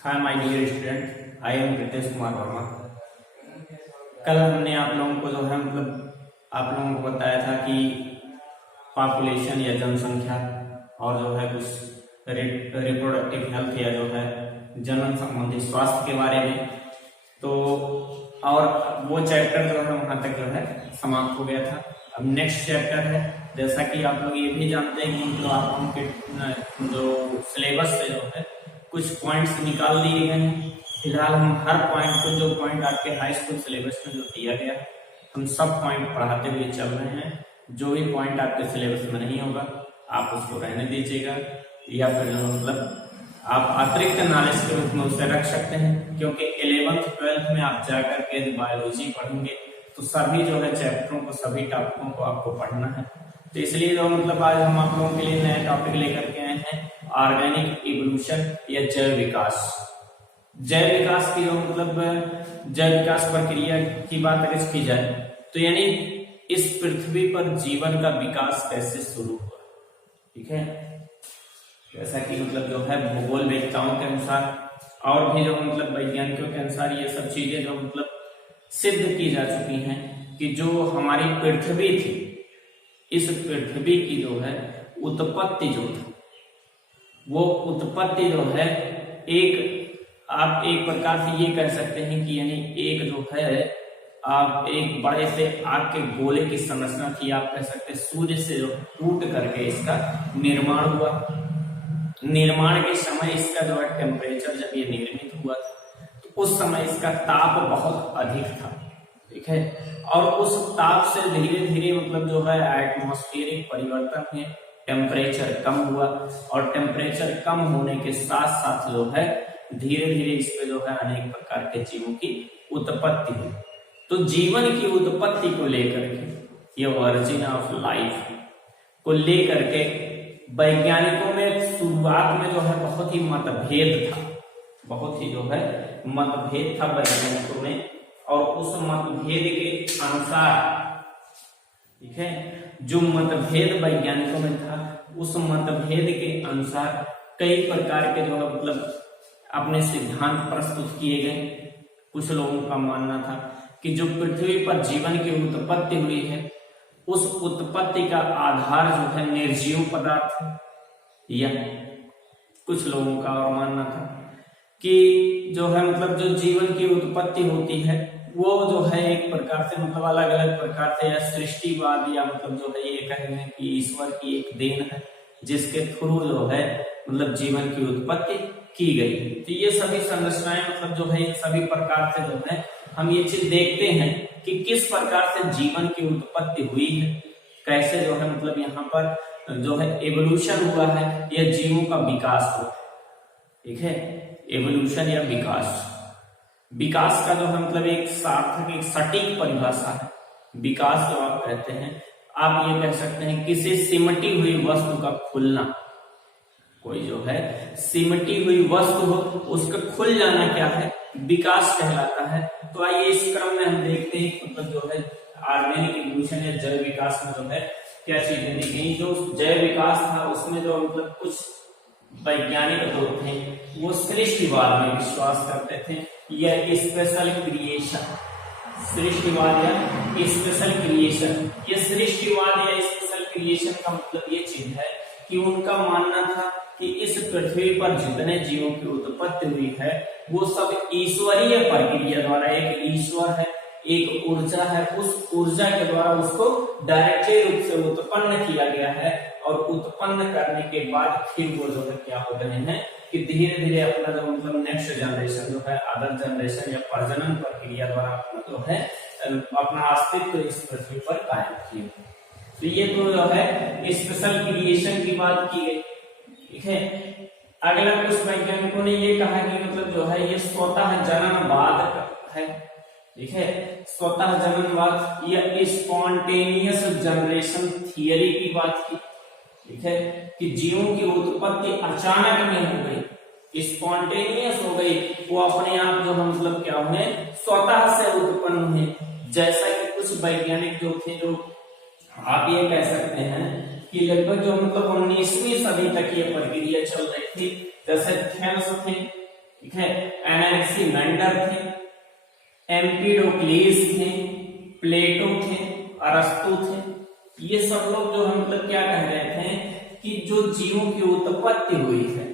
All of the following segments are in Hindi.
Hi my dear student, I am Pritesh Kumar Verma. कल हमने आप लोगों को जो है आप लोगों को बताया था कि पॉपुलेशन या जनसंख्या और जो है कुछ रिप्रोडक्टिव हेल्थ या जो है जनन संबंधी स्वास्थ्य के बारे में। तो और वो चैप्टर जो है वहां तक जो है समाप्त हो गया था। अब नेक्स्ट चैप्टर है, जैसा कि आप लोग ये भी जानते हैं कि मतलब आप लोगों के जो सिलेबस से जो है कुछ पॉइंट्स निकाल दिए गए हैं। फिलहाल हम हर पॉइंट को, जो पॉइंट आपके हाई स्कूल सिलेबस में जो दिया गया है, हम सब पॉइंट पढ़ाते हुए चल रहे हैं। जो भी पॉइंट आपके सिलेबस में नहीं होगा आप उसको रहने दीजिएगा, या फिर मतलब आप अतिरिक्त नॉलेज के रूप में उसे रख सकते हैं, क्योंकि 11th 12th में आप जाकर के बायोलॉजी पढ़ेंगे तो सभी जो है चैप्टरों को, सभी टॉपिकों को आपको पढ़ना है। तो इसलिए जो आज हम आप लोगों के लिए नया टॉपिक लेकर के आए हैं, ऑर्गेनिक इवोल्यूशन या जैव विकास। जैव विकास की जैव विकास प्रक्रिया की बात अगर की जाए तो यानी इस पृथ्वी पर जीवन का विकास कैसे शुरू हुआ। ठीक है, जैसा कि जो है भूगोल वेत्ताओं के अनुसार और भी जो वैज्ञानिकों के अनुसार ये सब चीजें जो सिद्ध की जा चुकी हैं कि जो हमारी पृथ्वी थी, इस पृथ्वी की जो है उत्पत्ति जो थी, वो उत्पत्ति जो है आप एक प्रकार से ये कह सकते हैं कि यानी एक जो है आप एक बड़े से आग के गोले की संरचना थी। आप कह सकते हैं सूर्य से जो टूट करके इसका निर्माण हुआ। निर्माण के समय इसका जो है टेम्परेचर, जब ये निर्मित हुआ था तो उस समय इसका ताप बहुत अधिक था। ठीक है, और उस ताप से धीरे धीरे जो है एटमॉस्फेरिक परिवर्तन हुए, टेम्परेचर कम हुआ, और टेम्परेचर कम होने के साथ साथ जो है धीरे धीरे इस पे जो है अनेक प्रकार के जीवों की उत्पत्ति हुई। तो जीवन की उत्पत्ति को लेकर के, ये ओरिजिन ऑफ लाइफ को लेकर के वैज्ञानिकों में शुरुआत में जो है बहुत ही मतभेद था, बहुत ही जो है मतभेद था वैज्ञानिकों में। और उस मतभेद के अनुसार, ठीक है, जो मतभेद वैज्ञानिकों में था, उस मतभेद के अनुसार कई प्रकार के जो है अपने सिद्धांत प्रस्तुत किए गए। कुछ लोगों का मानना था कि जो पृथ्वी पर जीवन की उत्पत्ति हुई है, उस उत्पत्ति का आधार जो है निर्जीव पदार्थ है। या कुछ लोगों का और मानना था कि जो है जो जीवन की उत्पत्ति होती है वो जो है एक प्रकार से अलग अलग प्रकार से, या सृष्टिवाद, या जो है ये कहेंगे कि ईश्वर की एक देन है जिसके थ्रू जो है जीवन की उत्पत्ति की गई। तो ये सभी संरचनाएं जो है, इन सभी प्रकार से जो है हम ये चीज देखते हैं कि किस प्रकार से जीवन की उत्पत्ति हुई है, कैसे जो है यहाँ पर जो है एवोल्यूशन हुआ है, या जीवों का विकास हुआ। ठीक है, एवोल्यूशन या विकास, विकास का जो है एक सार्थक, एक सटीक परिभाषा है। विकास जो आप कहते हैं, आप ये कह सकते हैं किसी सिमटी हुई वस्तु का खुलना। कोई जो है सिमटी हुई वस्तु हो, उसका खुल जाना क्या है, विकास कहलाता है। तो आइए इस क्रम में हम देखते हैं जो है ऑर्गेनिक इवोल्यूशन या जैव विकास में जो है क्या चीजें दी गई। जो जैव विकास था उसमें जो कुछ वैज्ञानिक जो थे वो सृष्टिवाद में विश्वास करते थे, या स्पेशल क्रिएशन, सृष्टिवाद या स्पेशल क्रिएशन। ये सृष्टिवाद या स्पेशल क्रिएशन का ये चीज है कि उनका मानना था कि इस पृथ्वी पर जितने जीवों की उत्पत्ति हुई है वो सब ईश्वरीय प्रक्रिया द्वारा, एक ईश्वर है, एक ऊर्जा है, उस ऊर्जा के द्वारा उसको डायरेक्टली रूप से उत्पन्न किया गया है। और उत्पन्न करने के बाद फिर वो जो है क्या हो रहे हैं कि धीरे धीरे अपना जो नेक्स्ट जनरेशन जो है, अदर जनरेशन या प्रजनन प्रक्रिया द्वारा अपना जो है अपना अस्तित्व इस पृथ्वी पर कायम किए। तो ये तो जो है स्पेशल क्रिएशन की बात की गई। ठीक है, अगला कुछ वैज्ञानिकों ने ये कहा कि जो है ये स्वतः जननवाद है। ठीक है, स्वतः जननवाद या स्पॉन्टेनियस जनरेशन थियरी की बात की। ठीक है, कि जीवों की उत्पत्ति अचानक में हो गई, स्पॉन्टेनियस हो गई, वो अपने आप जो हम क्या हुए, स्वतः से उत्पन्न हुए। जैसा कि कुछ वैज्ञानिक जो थे, जो आप ये कह सकते हैं कि लगभग जो 19वीं सदी तक ये प्रक्रिया चल रही थी। जैसे थेम्स थे, ठीक है। एनाक्सीमेंडर थे, एम्पीडोक्लीस थे, प्लेटो थे, अरस्तु थे। ये सब लोग जो है मतलब क्या कह रहे थे कि जो जीवों की उत्पत्ति हुई है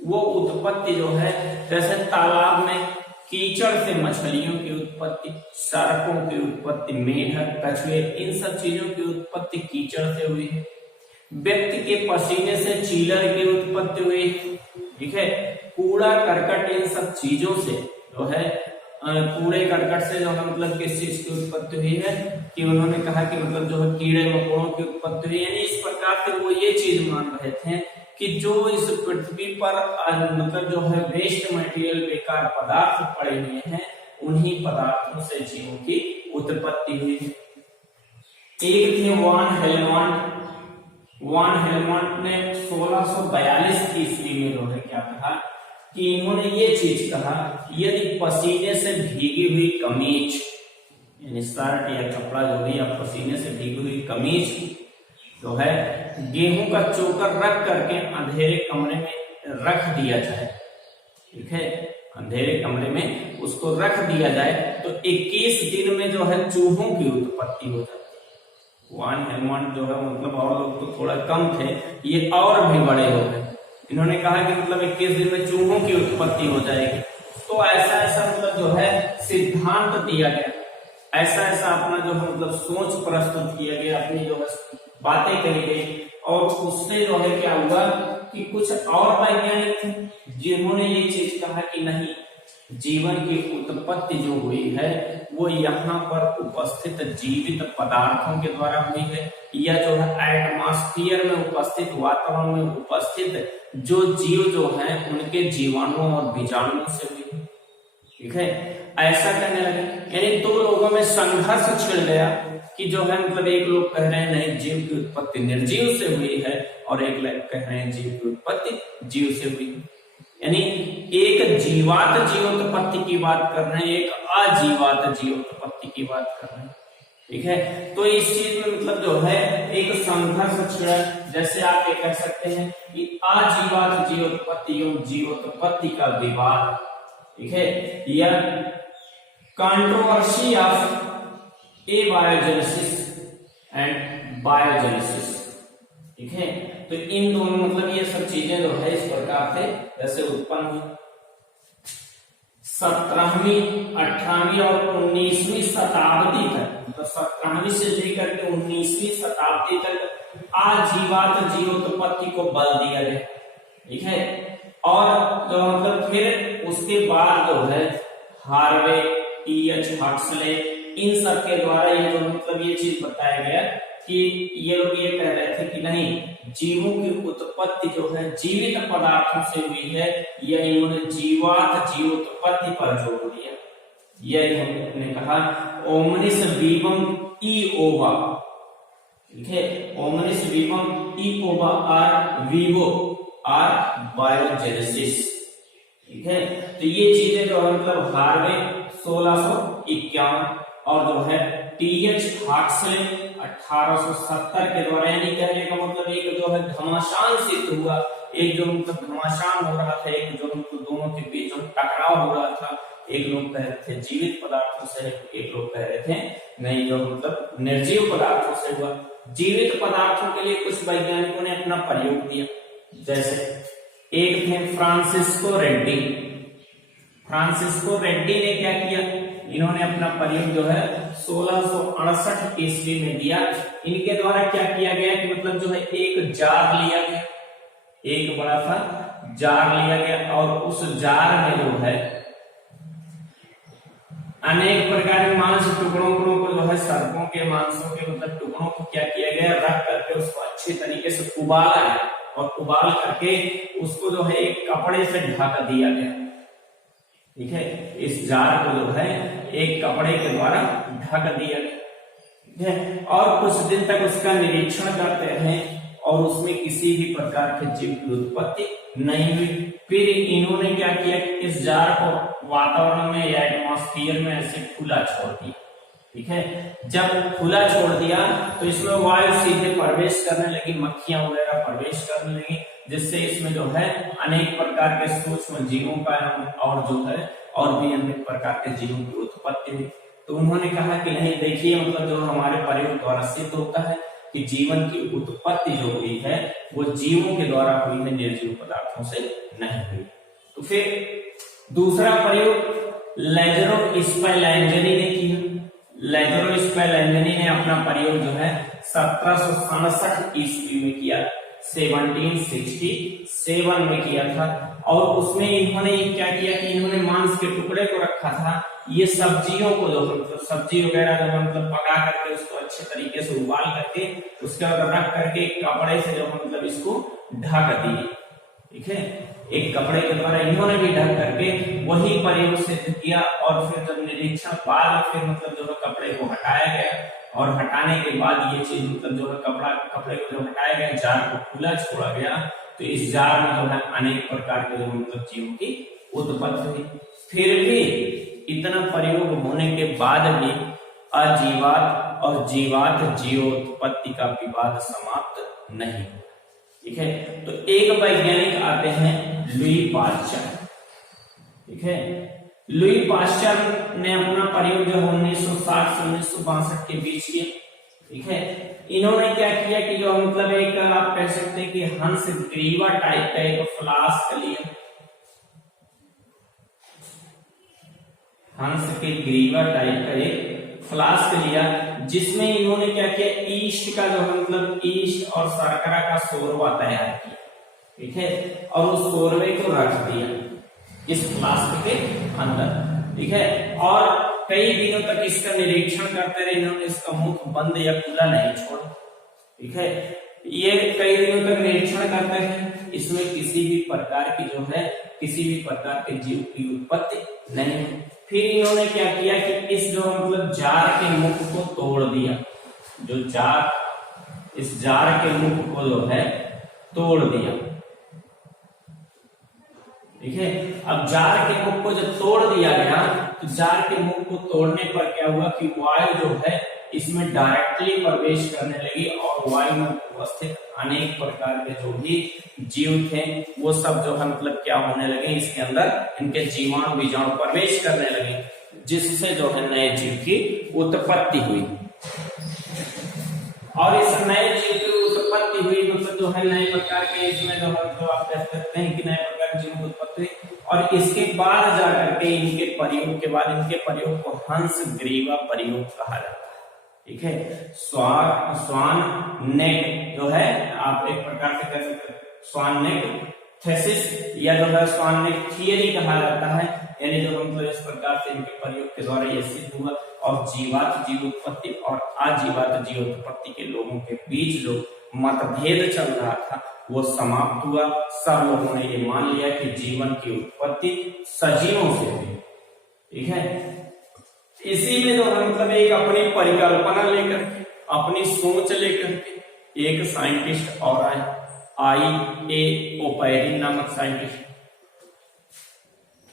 वो उत्पत्ति जो है जैसे तालाब में कीचड़ से मछलियों की उत्पत्ति, सर्पों की उत्पत्ति, मेढक, कछुए, इन सब चीजों की उत्पत्ति कीचड़ से हुई है। व्यक्ति के पसीने से चीलर की उत्पत्ति हुई, ठीक है। कूड़ा करकट इन सब चीजों से जो है कूड़े करकट से जो है मतलब किस चीज की उत्पत्ति हुई है कि उन्होंने कहा कि मतलब जो है कीड़े मकोड़ों की उत्पत्ति हुई। यानी इस प्रकार से वो ये चीज मान रहे थे कि जो इस पृथ्वी पर मतलब जो है वेस्ट मटेरियल, बेकार पदार्थ पड़े हुए हैं, उन्हीं पदार्थों से जीवों की उत्पत्ति हुई है। एक थे वान हेलमंट ने 1642 ईस्वी में जो है क्या कहा कि इन्होंने ये चीज कहा, यदि पसीने से भीगी हुई कमीज, यानी शर्ट या कपड़ा जो भी, या पसीने से भीगी हुई कमीज जो है गेहूं का चोकर रख करके अंधेरे कमरे में रख दिया जाए, ठीक है, अंधेरे कमरे में उसको रख दिया जाए तो 21 दिन में जो है चूहों की उत्पत्ति हो जाती है। वान हेलमंट जो है मतलब और लोग तो थोड़ा कम थे, ये और भी बड़े हो गए। इन्होंने कहा कि मतलब 21 दिन में चूहों की उत्पत्ति हो जाएगी। तो ऐसा ऐसा मतलब जो है सिद्धांत दिया गया, ऐसा ऐसा अपना जो है मतलब सोच प्रस्तुत किया गया, अपनी जो है बातें करी गई। और उससे जो है क्या हुआ कि कुछ और वैज्ञानिक थे जिन्होंने ये चीज कहा कि नहीं, जीवन की उत्पत्ति जो हुई है वो यहाँ पर उपस्थित जीवित पदार्थों के द्वारा हुई है, या जो है एटमॉस्फेयर में उपस्थित, वातावरण में उपस्थित जो जीव जो हैं उनके जीवाणुओं और बीजाणुओं से हुई है, ठीक है। ऐसा कहने लगे, यानी दो लोगों में संघर्ष छिड़ गया कि जो है मतलब एक लोग कह रहे हैं नहीं, जीव की उत्पत्ति निर्जीव से हुई है, और एक लोग कह रहे हैं जीव की उत्पत्ति जीव से हुई है। यानी एक जीवात जीवोत्पत्ति की बात कर रहे हैं, एक अजीवात जीवोत्पत्ति की बात कर रहे हैं, ठीक है। तो इस चीज में मतलब जो है एक संघर्ष छिड़ा, जैसे आप ये कह सकते हैं कि अजीवात जीवोत्पत्ति एवं जीवोत्पत्ति का विवाद, ठीक है, या कंट्रोवर्सी ऑफ एबायोजेनेसिस एंड बायोजेनेसिस, ठीक है। तो इन दोनों मतलब ये सब चीजें जो है इस प्रकार से जैसे उत्पन्न हुई। 17वीं, 18वीं और 19वीं शताब्दी तक, मतलब 17वीं से लेकर के 19वीं शताब्दी तक आजीवात जीवोत्पत्ति को बल दिया गया, ठीक है। और जो मतलब फिर उसके बाद जो है हार्वे, टी.एच. हक्सले, इन सब के द्वारा ये जो मतलब ये चीज बताया गया कि ये लोग ये कह रहे थे कि नहीं, जीवों की उत्पत्ति जो है जीवित पदार्थों से हुई है, यह इन्होंने जीवात जीवोत्पत्ति पर जोर दिया। यह इन्होंने कहा ओमनिस वीवम ई ओवा, ठीक है, ओमनिस वीवम ई ओवा आर वीवो आर बायोजेनेसिस, ठीक है। तो ये चीजें जो है मतलब हार्वे 1651 और जो है टी.एच. हक्सले 1870 के द्वारा, यानी कहने का मतलब एक जो है घमासान सिद्ध हुआ, एक जो मतलब घमासान हो रहा था, एक जो मतलब दोनों के बीच जो टकराव हो रहा था, एक लोग कह रहे थे जीवित पदार्थों से, एक लोग कह रहे थे नहीं जो मतलब निर्जीव पदार्थों से हुआ। जीवित पदार्थों के लिए कुछ वैज्ञानिकों ने अपना प्रयोग दिया, जैसे एक थे फ्रांसिस्को रेड्डी। फ्रांसिस्को रेड्डी ने क्या किया, इन्होंने अपना प्रयोग जो है 1668 ईस्वी में दिया। इनके द्वारा क्या किया गया कि मतलब जो है एक जार लिया गया, एक बड़ा सा जार लिया गया, और उस जार में जो है अनेक प्रकार के मांस टुकड़ों को जो है सर्पों के मांसों के मतलब टुकड़ों को क्या किया गया, रख करके उसको अच्छी तरीके से उबाला है, और उबाल करके उसको जो है एक कपड़े से ढक दिया गया, ठीक है। इस जार को जो है एक कपड़े के द्वारा ढक दिया गया, ठीक है। और कुछ दिन तक उसका निरीक्षण करते हैं और उसमें किसी भी प्रकार के जीव की उत्पत्ति नहीं हुई। फिर इन्होंने क्या किया कि इस जार को वातावरण में या एटमॉस्फेयर में ऐसे खुला छोड़ दिया, ठीक है। जब खुला छोड़ दिया तो इसमें वायु सीधे प्रवेश करने लगी, मक्खियां वगैरह प्रवेश करने लगी, जिससे इसमें जो है अनेक प्रकार के सूक्ष्म जीवों का और जो है और भी अनेक प्रकार के जीवों की उत्पत्ति हुई। तो उन्होंने कहा कि नहीं देखिए, मतलब जो हमारे प्रयोग द्वारा सिद्ध होता है कि जीवन की उत्पत्ति जो हुई है वो जीवों के द्वारा हुई है, निर्जीव पदार्थों से नहीं हुई। तो फिर दूसरा प्रयोग लेज़रो स्पैलेंजनी ने किया। लेज़रो स्पैलेंजनी ने अपना प्रयोग जो है 1767 ईस्वी में किया, 1767 में किया था। और उसमें इन्होंने क्या किया कि इन्होंने मांस के टुकड़े को रखा था, ये सब्जियों को जो मतलब सब्जी वगैरह जो मतलब पका करके उसको अच्छे तरीके से उबाल करके उसके बाद रख करके कपड़े से जो मतलब इसको ढक दिए, ठीक है, एक कपड़े के द्वारा इन्होंने भी ढक करके वही प्रयोग सिद्ध किया। और फिर जब निरीक्षण बाद फिर मतलब जो है कपड़े को हटाया गया और हटाने के बाद ये चीज मतलब जो है कपड़े को जो हटाया गया, जार को खुला छोड़ा गया, तो इस जार में जो है अनेक प्रकार के जो मतलब जीवों की उत्पत्ति हुई। फिर भी इतना प्रयोग होने के बाद भी अजीवात और जीवात जीवोत्पत्ति का विवाद समाप्त नहीं, ठीक है। तो एक वैज्ञानिक आते हैं लुई पाश्चर, ठीक है। लुई पाश्चर ने अपना प्रयोग जो 1960 से 1962 के बीच किया, ठीक है। इन्होंने क्या किया कि जो मतलब एक आप कह सकते हैं कि हंस ग्रीवा टाइप का एक फ्लास्क लिया, हंस के ग्रीवा टाइप का एक फ्लास्क लिया, जिसमें इन्होंने क्या किया, ईस्ट का जो मतलब ईस्ट और शर्करा का शोरबा तैयार किया, ठीक है, और उस शोरबे को रख दिया इस फ्लास्क के अंदर, ठीक है। और कई दिनों तक इसका निरीक्षण करते रहे, इन्होंने इसका मुख बंद या खुला नहीं छोड़ा, ठीक है। ये कई दिनों तक निरीक्षण करते रहे, इसमें किसी भी प्रकार की जो है किसी भी प्रकार के जीव की उत्पत्ति नहीं है। फिर इन्होंने क्या किया कि इस जो मतलब जार के मुख को तोड़ दिया, जो जार, इस जार के मुख को जो है तोड़ दिया, ठीक है। अब जार के मुख को जब तोड़ दिया गया तो जार के मुख को तोड़ने पर क्या हुआ कि वायु जो है इसमें डायरेक्टली प्रवेश करने लगी और वायु में उपस्थित अनेक प्रकार के जो भी जीव थे वो सब जो है मतलब क्या होने लगे, इसके अंदर इनके जीवाणु बीजाणु प्रवेश करने लगे, जिससे जो है नए जीव की उत्पत्ति हुई। और इस नए जीव की उत्पत्ति हुई मतलब जो है नए प्रकार के इसमें जो है तो आप कह सकते हैं कि नए प्रकार के जीव की उत्पत्ति हुई। और इसके बाद जाकर के इनके प्रयोग के बाद इनके प्रयोग को हंस ग्रीवा प्रयोग कहा जाता है, ठीक है। स्वान नेक जो है आप एक प्रकार से कह सकते हैं स्वान नेक थेसिस या जो है स्वान नेक थियरी कहा जाता है, यानी जो मतलब इस प्रकार से इनके प्रयोग के द्वारा यह सिद्ध हुआ। और जीवात जीव उत्पत्ति और आजीवात जीव उत्पत्ति के लोगों के बीच जो मतभेद चल रहा था वो समाप्त हुआ। सब लोगों ने ये मान लिया कि जीवन की उत्पत्ति सजीवों से हुई, ठीक है। इसी में जो है मतलब एक अपनी परिकल्पना लेकर के, अपनी सोच लेकर के एक साइंटिस्ट और आए, आई ए ओपैरिन नामक साइंटिस्ट।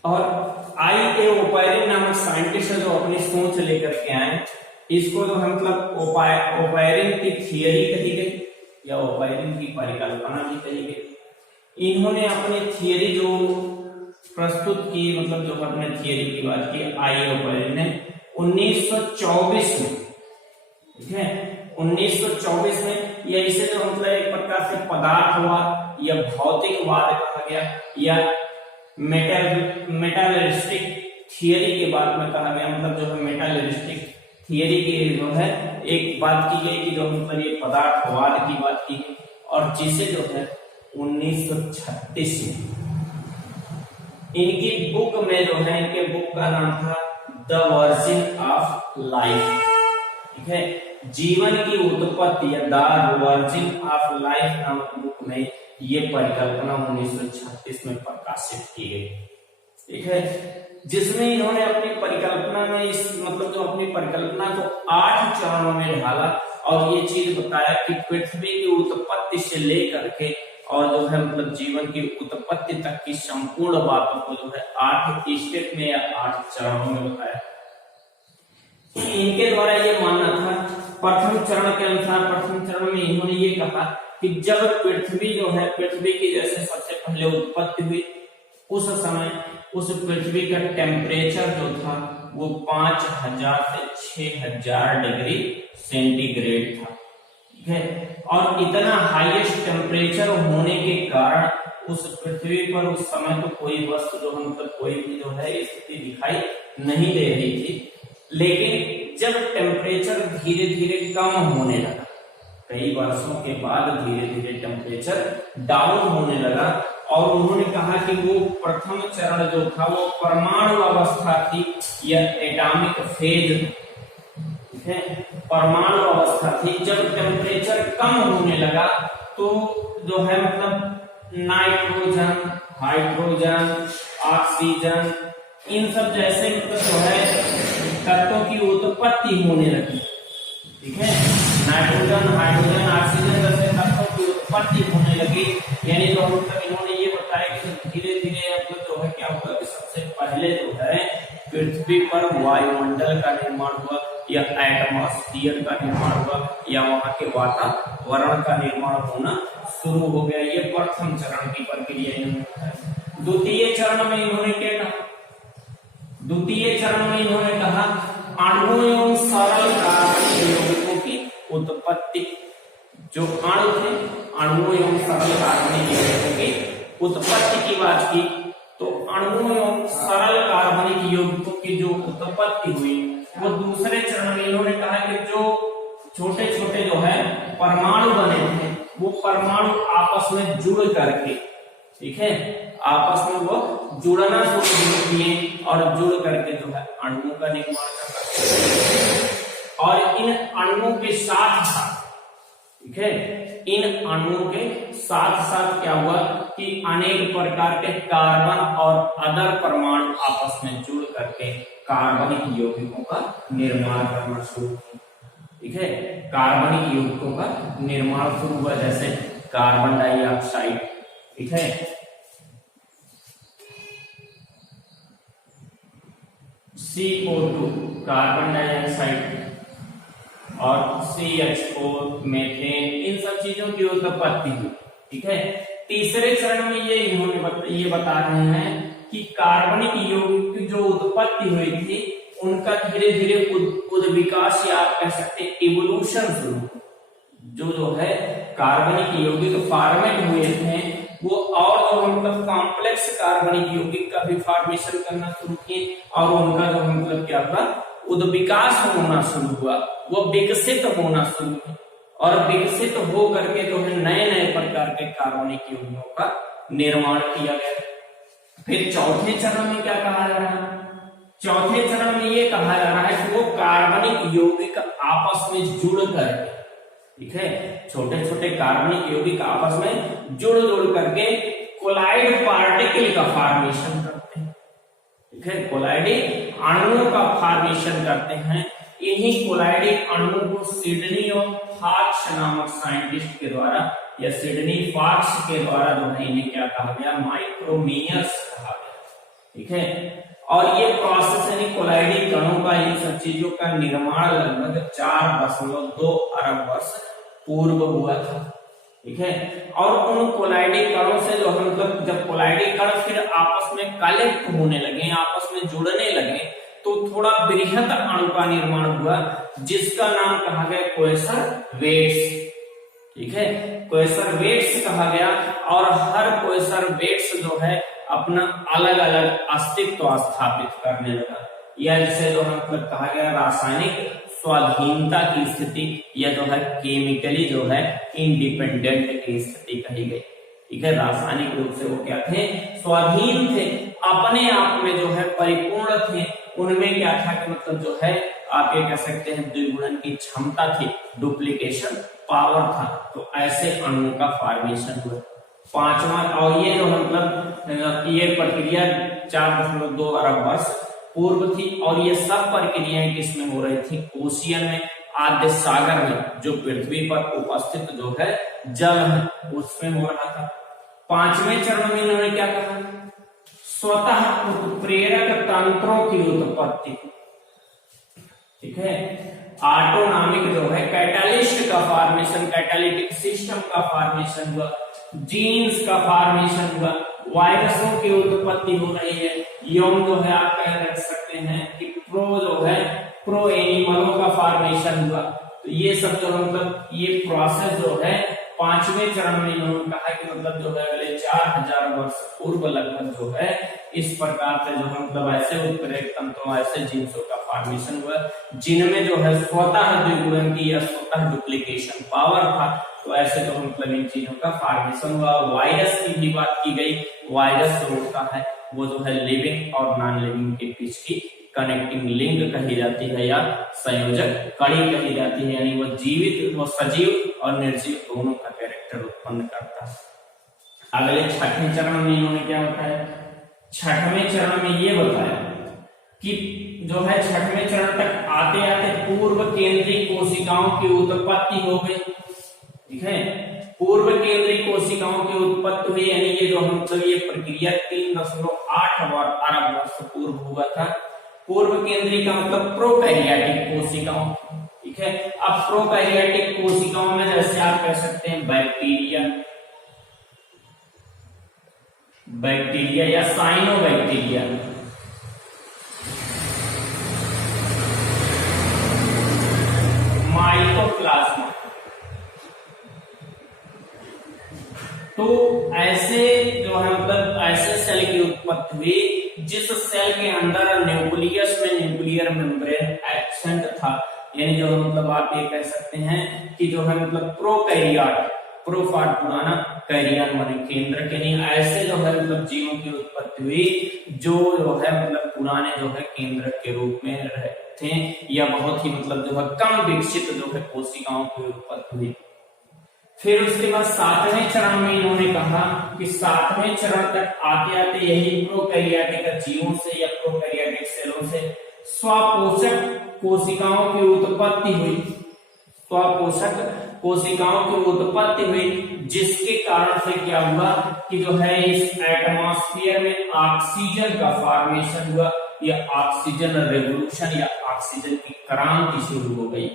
और आई ए ओपैरिन नामक साइंटिस्ट जो अपनी सोच लेकर के आए, इसको जो है मतलब ओपैरिन की थियरी कही गई या ओपैरिन की परिकल्पना भी कही गई। इन्होंने अपनी थियरी जो प्रस्तुत की मतलब जो अपने थियरी की बात की आई ओपैरिन ने 1924 में, ठीक है, 1924 में यह इसे जो मतलब एक प्रकार से पदार्थवाद या भौतिकवाद कहा गया या मेटालिस्टिक थियरी के बारे में कहा गया। मतलब जो है मेटालिस्टिक थियरी की जो है एक बात की गई कि जो मतलब ये पदार्थवाद की बात की गई। और जिसे जो है 1936 में इनकी बुक में जो है, इनके बुक का नाम था द वर्जिन ऑफ लाइफ, ठीक है, जीवन की उत्पत्ति या द वर्जिन ऑफ लाइफ नामक बुक में ये परिकल्पना 1936 में प्रकाशित की गई, ठीक है, जिसमें इन्होंने अपनी परिकल्पना में इस मतलब जो अपनी परिकल्पना को 8 चरणों में ढाला और ये चीज बताया कि पृथ्वी की उत्पत्ति से लेकर के और जो है मतलब जीवन की उत्पत्ति तक की संपूर्ण बातों को जो है 8 स्टेप में या 8 चरणों में बताया। इनके द्वारा ये मानना था, प्रथम चरण के अनुसार प्रथम चरण में इन्होंने ये कहा कि जब पृथ्वी जो है, पृथ्वी की जैसे सबसे पहले उत्पत्ति हुई, उस समय उस पृथ्वी का टेम्परेचर जो था वो 5000 से 6000 डिग्री सेंटीग्रेड था, ठीक है। और इतना हाईएस्ट टेम्परेचर होने के कारण उस पृथ्वी पर उस समय तो कोई वस्तु जो मतलब कोई भी जो है स्थिति दिखाई नहीं दे रही थी। लेकिन जब टेम्परेचर धीरे धीरे कम होने लगा, कई वर्षों के बाद धीरे धीरे टेम्परेचर डाउन होने लगा, और उन्होंने कहा कि वो प्रथम चरण जो था वो परमाणु अवस्था थी या एटॉमिक फेज, ठीक है, परमाणु अवस्था थी। जब टेम्परेचर कम होने लगा तो जो है मतलब नाइट्रोजन, हाइड्रोजन, ऑक्सीजन, इन सब जैसे मतलब जो है तत्वों की उत्पत्ति होने लगी, ठीक है। नाइट्रोजन, हाइड्रोजन, ऑक्सीजन जैसे तत्वों की उत्पत्ति होने लगी। यानी जो मतलब इन्होंने ये बताया कि धीरे धीरे मतलब जो है क्या हुआ कि सबसे पहले जो है पृथ्वी पर वायुमंडल का निर्माण हुआ या एटमॉस्फेयर का निर्माण हुआ या वहां के वातावरण का निर्माण होना शुरू हो गया। ये प्रथम चरण की प्रक्रिया इन्होंने बताई। द्वितीय चरण में इन्होंने क्या कहा? द्वितीय चरण में इन्होंने कहा अणु एवं सरल कार्बनिक यौगिकों की उत्पत्ति। जो अणु थे, अणु एवं सरल कार्बनिक यौगिकों की उत्पत्ति की बात की, तो अणु एवं सरल कार्बनिक यौगिकों की जो उत्पत्ति हुई वो दूसरे चरण में इन्होंने कहा कि जो छोटे छोटे जो है परमाणु बने थे वो परमाणु आपस में जुड़ करके, ठीक है, आपस में वो जुड़ना शुरू किए और जुड़ करके जो है अणुओं का निर्माण करते। और इन अणुओं के साथ साथ, ठीक है, इन अणुओं के साथ साथ क्या हुआ कि अनेक प्रकार के कार्बन और अदर परमाणु आपस में जुड़ करके कार्बनिक यौगिकों का निर्माण करना शुरू किया, ठीक है। कार्बनिक यौगिकों का निर्माण शुरू हुआ, जैसे कार्बन डाइऑक्साइड, ठीक है, CO2 कार्बन डाइऑक्साइड और CH4 मीथेन, इन सब चीजों की उत्पत्ति हुई, ठीक है। तीसरे चरण में ये इन्होंने ये बता रहे हैं कि कार्बनिक यौगिक की जो उत्पत्ति हुई थी उनका धीरे धीरे उद्विकास या आप कह सकते हैं इवोल्यूशन शुरू। जो है कार्बनिक यौगिक फॉर्मेट हुए थे वो और जो मतलब कॉम्प्लेक्स कार्बनिक यौगिक का भी फॉर्मेशन करना शुरू किए और उनका जो मतलब क्या था उद्विकास होना शुरू हुआ, वो विकसित होना शुरू हुआ और विकसित हो करके जो है नए नए प्रकार के कार्बनिक यौगिकों का निर्माण किया गया। फिर चौथे चरण में क्या कहा जा रहा है? चौथे चरण में ये कहा जा रहा है कि वो कार्बनिक यौगिक आपस में जुड़ करके, ठीक है, छोटे छोटे कार्बनिक यौगिक आपस में जुड़ करके कोलाइड पार्टिकल का फॉर्मेशन करते हैं, ठीक है, कोलाइडी अणुओं का फॉर्मेशन करते हैं। इन्हीं कोलाइडी अणुओं को सिडनी और फॉक्स नामक साइंटिस्ट के द्वारा या सिडनी फॉक्स के द्वारा जो है इन्हें क्या कहा गया? माइक्रोमियर्स कहा गया, ठीक है। और ये प्रोसेस यानी कोलाइडी कणों का, इन सब चीजों का निर्माण लगभग 4.2 अरब वर्ष पूर्व हुआ था, ठीक है। और उन कोलाइडी कणों से जो मतलब जब कोलाइडी कण फिर आपस में कलेक्ट होने लगे, आपस में जुड़ने लगे, तो थोड़ा बृहत अणु का निर्माण हुआ जिसका नाम कहा गया क्वेसरवेट्स, ठीक है, क्वेसरवेट्स कहा गया। और हर क्वेसरवेट्स जो है अपना अलग अलग अस्तित्व स्थापित करने लगा, या जिसे जो मतलब कहा गया रासायनिक स्वाधीनता की स्थिति, या जो है केमिकली जो है इंडिपेंडेंट की स्थिति कही गई, ठीक है। रासायनिक रूप से वो क्या थे? स्वाधीन थे, अपने आप में जो है परिपूर्ण थे। उनमें क्या था कि मतलब जो है आप ये कह सकते हैं द्विगुणन की क्षमता थी, डुप्लीकेशन पावर था। तो ऐसे अणुओं का फॉर्मेशन हुआ। पांचवा, और ये जो मतलब ये प्रक्रिया 4.2 अरब वर्ष पूर्व थी और ये सब प्रक्रियाएं किसमें हो रही थी? ओशियन में, आद्य सागर में, जो पृथ्वी पर उपस्थित जो है जल है उसमें हो रहा था। पांचवें चरण में इन्होंने क्या कहा? स्वतः उत्प्रेरक तंत्रों की उत्पत्ति, ठीक है। ऑटोनॉमिक जो है कैटालिस्ट का फॉर्मेशन, कैटालिटिक सिस्टम का फॉर्मेशन हुआ, जीन्स का फॉर्मेशन हुआ, वायरसों की उत्पत्ति हो रही है, यौन जो है आप कह सकते हैं कि प्रो एनिमलों का फॉर्मेशन हुआ। तो ये सब जो मतलब ये प्रोसेस जो है 5वें चरण में इन्होंने कहा कि मतलब जो है अगले 4000 वर्ष पूर्व लगभग जो है इस प्रकार से जो है मतलब ऐसे उत्प्रेरक तंत्रों, ऐसे जीन्सों का फॉर्मेशन हुआ जिनमें जो है स्वतः द्विगुणन की या स्वतः डुप्लीकेशन पावर था। तो ऐसे जो मतलब इन चीजों का फॉर्मेशन हुआ। वायरस की भी बात की गई। वायरस जो होता है वो जो है लिविंग और नॉन लिविंग के बीच की कनेक्टिंग लिंक कही जाती है या संयोजक कड़ी कही जाती है, यानी वो जीवित, वो सजीव और निर्जीव दोनों का कैरेक्टर उत्पन्न करता है। अगले 6वें चरण में इन्होंने क्या बताया? 6वें चरण में ये बताया कि जो है 6वें चरण तक आते आते पूर्व केंद्रीय कोशिकाओं की उत्पत्ति हो गई। ठीक है, पूर्व केंद्रीय कोशिकाओं की उत्पत्ति हुई, यानी ये जो मतलब ये प्रक्रिया 3.8 अरब वर्ष पूर्व हुआ था। पूर्व केंद्रीय का मतलब प्रोकैरियोटिक कोशिकाओं। ठीक है, अब प्रोकैरियोटिक कोशिकाओं में जैसे आप कह सकते हैं बैक्टीरिया या साइनोबैक्टीरिया, माइकोप्लाज्मा। तो ऐसे जो है मतलब ऐसे सेल की उत्पत्ति हुई जिस सेल के अंदर न्यूक्लियस में न्यूक्लियर मेम्ब्रेन एब्सेंट था, यानी जो मतलब आप ये कह सकते हैं कि जो है मतलब प्रोकैरियोट, प्रोफाट पुराना, कैरियन माने केंद्र के नहीं, ऐसे जो है मतलब जीवों की उत्पत्ति हुई जो है मतलब पुराने जो है केंद्र के रूप में थे या बहुत ही मतलब जो है कम विकसित जो है कोशिकाओं की उत्पत्ति हुई। फिर उसके बाद 7वें चरण में इन्होंने कहा कि 7वें चरण तक आते आते यही प्रोकैरियोटिक जीवों से या प्रोकैरियोटिक सेलों से स्वपोषक कोशिकाओं की उत्पत्ति हुई। स्वपोषक कोशिकाओं की उत्पत्ति हुई जिसके कारण से क्या हुआ कि जो है इस एटमॉस्फेयर में ऑक्सीजन का फॉर्मेशन हुआ या ऑक्सीजन रेवोल्यूशन या ऑक्सीजन की क्रांति शुरू हो गई।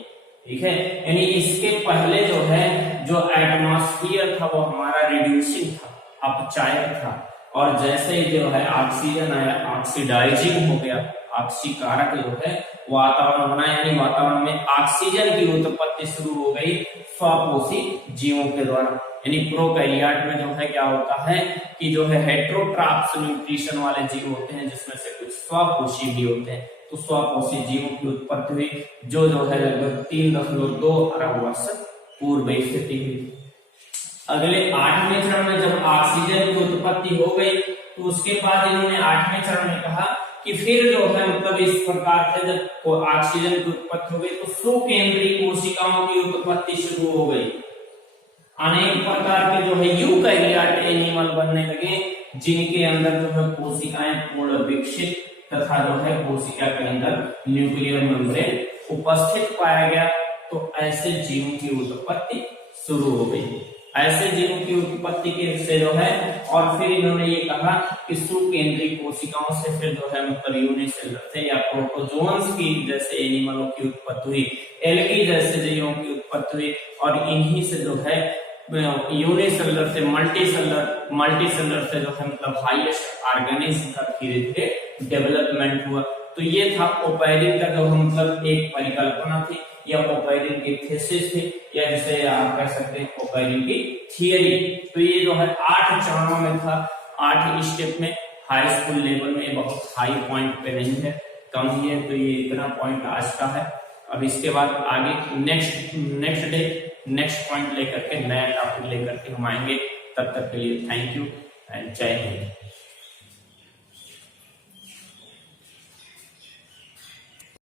ठीक है, यानी इसके पहले जो है जो एटमॉस्फेयर था वो हमारा रिड्यूसिंग था, अपचायक था, और जैसे ही जो है ऑक्सीजन आया ऑक्सीडाइजिंग हो गया, ऑक्सीकारक जो है वातावरण बना, यानी वातावरण में ऑक्सीजन की उत्पत्ति शुरू हो गई स्वपोषी जीवों के द्वारा। यानी प्रोकैरियोट में जो है क्या होता है कि जो है हेटेरोट्रॉप्स न्यूट्रिशन वाले जीव होते हैं जिसमें से कुछ स्वपोषी भी होते हैं। तो स्वपोषी जीवों की उत्पत्ति हुई जो है लगभग 3.2 अरब वर्ष पूर्व स्थिति हुई। अगले 8वें चरण में जब ऑक्सीजन की उत्पत्ति हो गई तो उसके बाद इन्होंने 8वें चरण में कहा कि फिर जो है मतलब इस प्रकार से जब ऑक्सीजन की उत्पत्ति हो गई तो सुकेंद्रीय कोशिकाओं की उत्पत्ति शुरू हो गई। अनेक प्रकार के जो है यूकैरियोट एनिमल बनने लगे जिनके अंदर जो है कोशिकाएं पूर्ण विकसित तथा जो है कोशिका के अंदर न्यूक्लियर मेम्ब्रेन उपस्थित पाया गया। तो ऐसे जीवों की उत्पत्ति शुरू हो गई। ऐसे जीवों की उत्पत्ति के से जो है और फिर इन्होंने ये कहा कि सुकेंद्रीय कोशिकाओं से फिर जो है मतलब यूनिसेलुलर से या प्रोटोजोन्स की जैसे एनिमलों की उत्पत्ति हुई, एल्गी जैसे जीवों की उत्पत्ति हुई, और इन्हीं से जो है यूनिसेलुलर से मल्टीसेलुलर से जो है मतलब हाईएस्ट ऑर्गेनिज्म का धीरे धीरे डेवलपमेंट हुआ। तो ये था ओपैरिन का जो मतलब एक परिकल्पना थी या ओपैरिन की थीसिस थी या जिसे आप कह सकते हैं ओपैरिन की थियरी। तो ये जो है 8 चरणों में था, 8 स्टेप में। हाई स्कूल लेवल में बहुत हाई पॉइंट पे नहीं है, कम ही है। तो ये इतना पॉइंट आज का है। अब इसके बाद आगे नेक्स्ट डे नेक्स्ट पॉइंट लेकर के नया टॉपिक लेकर के हम आएंगे। तब तक के लिए थैंक यू एंड जय हिंद।